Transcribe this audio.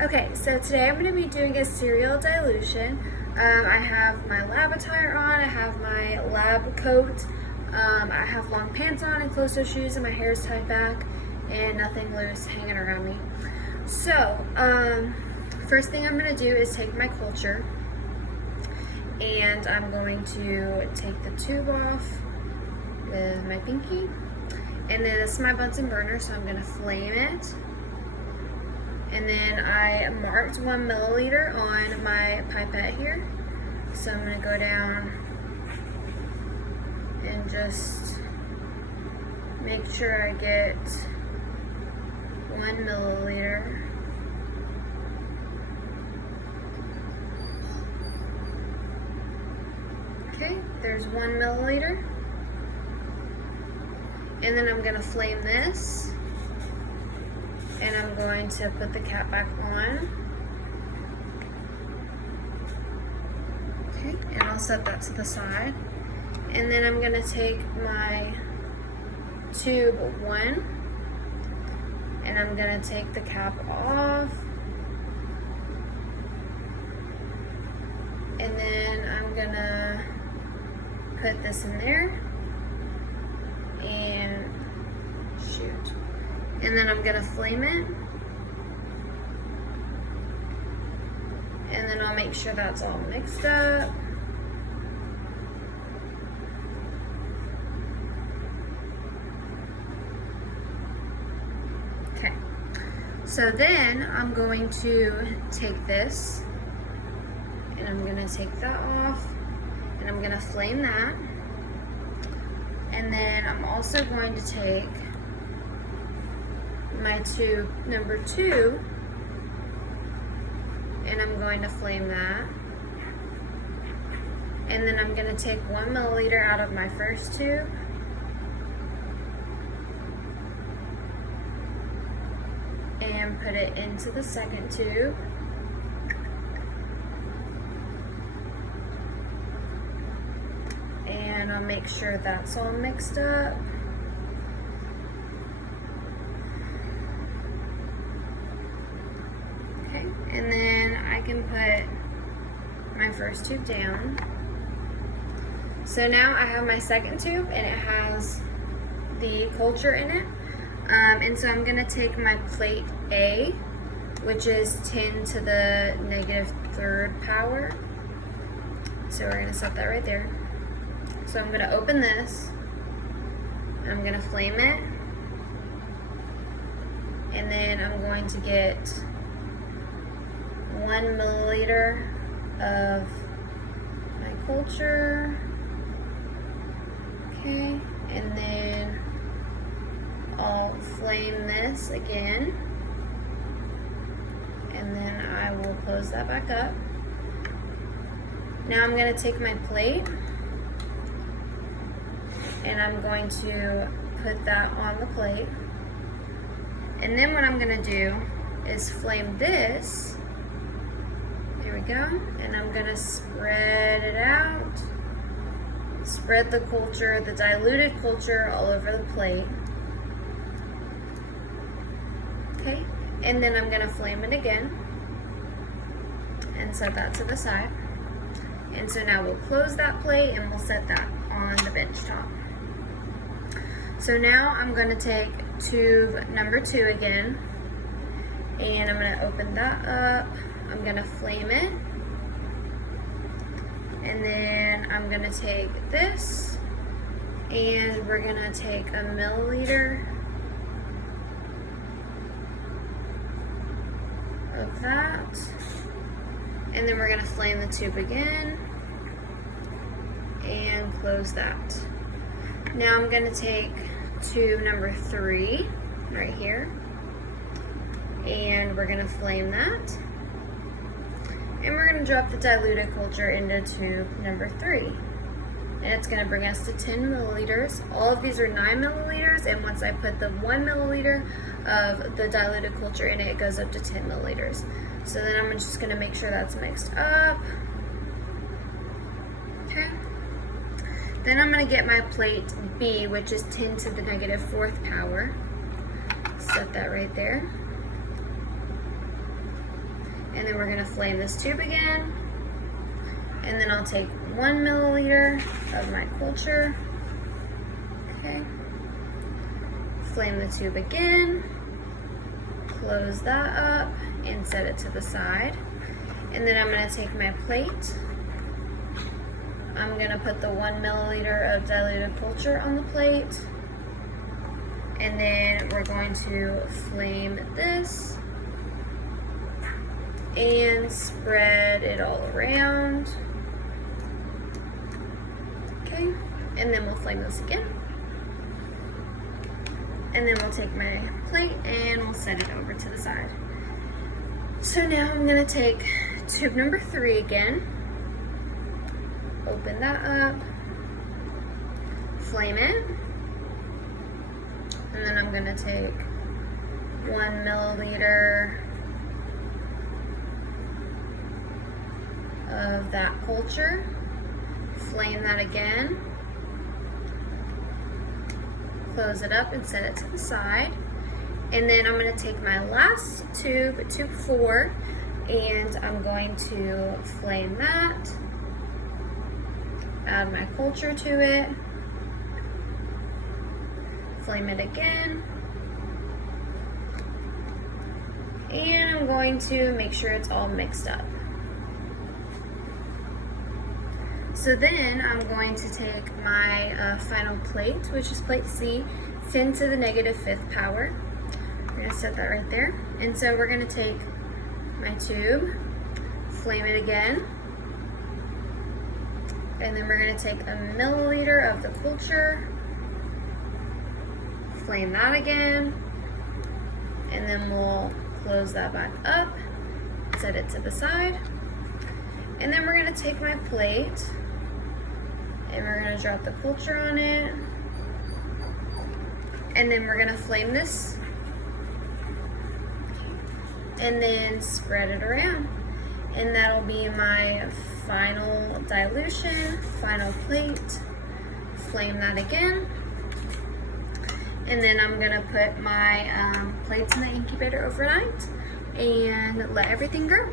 Okay, so today I'm going to be doing a cereal dilution. I have my lab attire on, I have my lab coat, I have long pants on and closed-toe shoes, and my hair is tied back and nothing loose hanging around me. So, first thing I'm going to do is take my culture, and I'm going to take the tube off with my pinky. And then this is my Bunsen burner, so I'm going to flame it. And then I marked 1 milliliter on my pipette here. So I'm going to go down and just make sure I get 1 milliliter. Okay, there's 1 milliliter. And then I'm going to flame this. And I'm going to put the cap back on. Okay, and I'll set that to the side. And then I'm going to take my tube 1, and I'm going to take the cap off. And then I'm going to put this in there. And shoot. And then I'm gonna flame it. And then I'll make sure that's all mixed up. Okay. So then I'm going to take this, and I'm gonna take that off, and I'm gonna flame that. And then I'm also going to take my tube number 2, and I'm going to flame that. And then I'm going to take 1 milliliter out of my first tube, and put it into the second tube. And I'll make sure that's all mixed up. Okay, and then I can put my first tube down. So now I have my second tube, and it has the culture in it. And so I'm gonna take my plate A, which is 10 to the -3rd power. So we're gonna set that right there. So I'm gonna open this, and I'm gonna flame it. And then I'm going to get 1 milliliter of my culture. Okay, and then I'll flame this again. And then I will close that back up. Now I'm going to take my plate, and I'm going to put that on the plate. And then what I'm going to do is flame this. There we go. And I'm going to spread it out. Spread the culture, the diluted culture, all over the plate. Okay. And then I'm going to flame it again and set that to the side. And so now we'll close that plate, and we'll set that on the bench top. So now I'm going to take tube number 2 again, and I'm going to open that up. I'm going to flame it, and then I'm going to take this, and we're going to take 1 milliliter of that, and then we're going to flame the tube again and close that. Now I'm going to take tube number 3 right here, and we're going to flame that. And we're going to drop the diluted culture into tube number 3. And it's going to bring us to 10 milliliters. All of these are 9 milliliters, and once I put the 1 milliliter of the diluted culture in it, it goes up to 10 milliliters. So then I'm just going to make sure that's mixed up. Okay. Then I'm going to get my plate B, which is 10 to the -4th power. Set that right there. And then we're gonna flame this tube again. And then I'll take 1 milliliter of my culture. Okay. Flame the tube again. Close that up and set it to the side. And then I'm gonna take my plate. I'm gonna put the 1 milliliter of diluted culture on the plate. And then we're going to flame this and spread it all around. Okay, and then we'll flame this again. And then we'll take my plate and we'll set it over to the side. So now I'm gonna take tube number 3 again. Open that up, flame it, and then I'm gonna take 1 milliliter of that culture, flame that again, close it up and set it to the side. And then I'm going to take my last tube, tube 4, and I'm going to flame that, add my culture to it, flame it again, and I'm going to make sure it's all mixed up. So then I'm going to take my final plate, which is plate C, 10 to the -5th power. We're gonna set that right there. And so we're gonna take my tube, flame it again, and then we're gonna take 1 milliliter of the culture, flame that again, and then we'll close that back up, set it to the side. And then we're gonna take my plate, and we're gonna drop the culture on it, and then we're gonna flame this, and then spread it around. And that'll be my final dilution, final plate. Flame that again. And then I'm gonna put my plates in the incubator overnight and let everything grow.